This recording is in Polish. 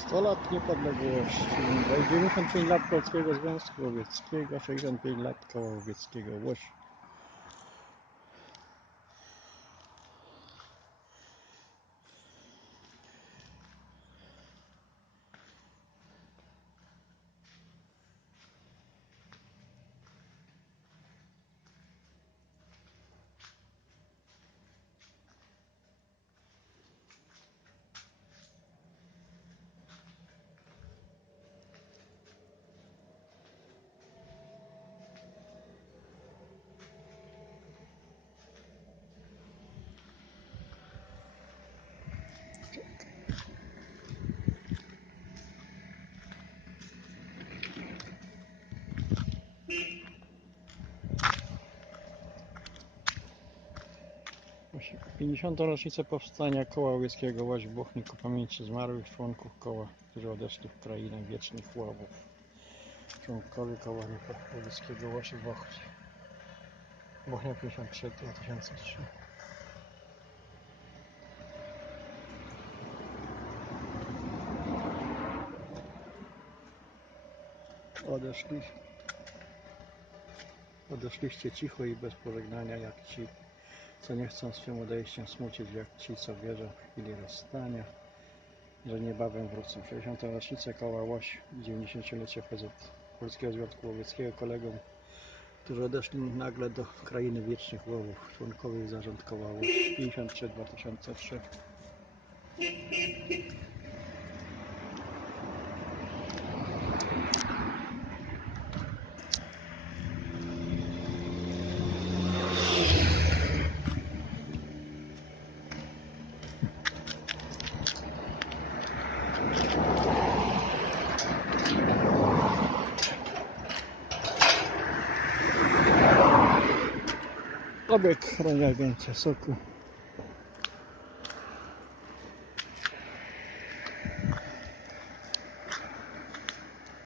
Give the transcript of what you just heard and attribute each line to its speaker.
Speaker 1: 100 lat niepodległości, 95 lat Polskiego Związku Łowieckiego, 65 lat Koła Łowieckiego Łoś. 50. rocznicę powstania Koła Łowieckiego w Bochni ku pamięci zmarłych członków koła, którzy odeszli w krainę wiecznych łowów. Członkowie Koła Łowieckiego w Bochni. Bochnia 53 2003. Odeszli. Odeszliście cicho i bez pożegnania, jak ci, co nie chcą swym odejściem smucić, jak ci, co wierzą w chwili rozstania, że niebawem wrócą. 60. rocznicę koła Łoś, 90-lecie PZ Polskiego Związku Łowieckiego kolegom, którzy odeszli nagle do krainy wiecznych łowów, członkowie zarząd koła Łoś 53-2003. Obieg chroni agencję soku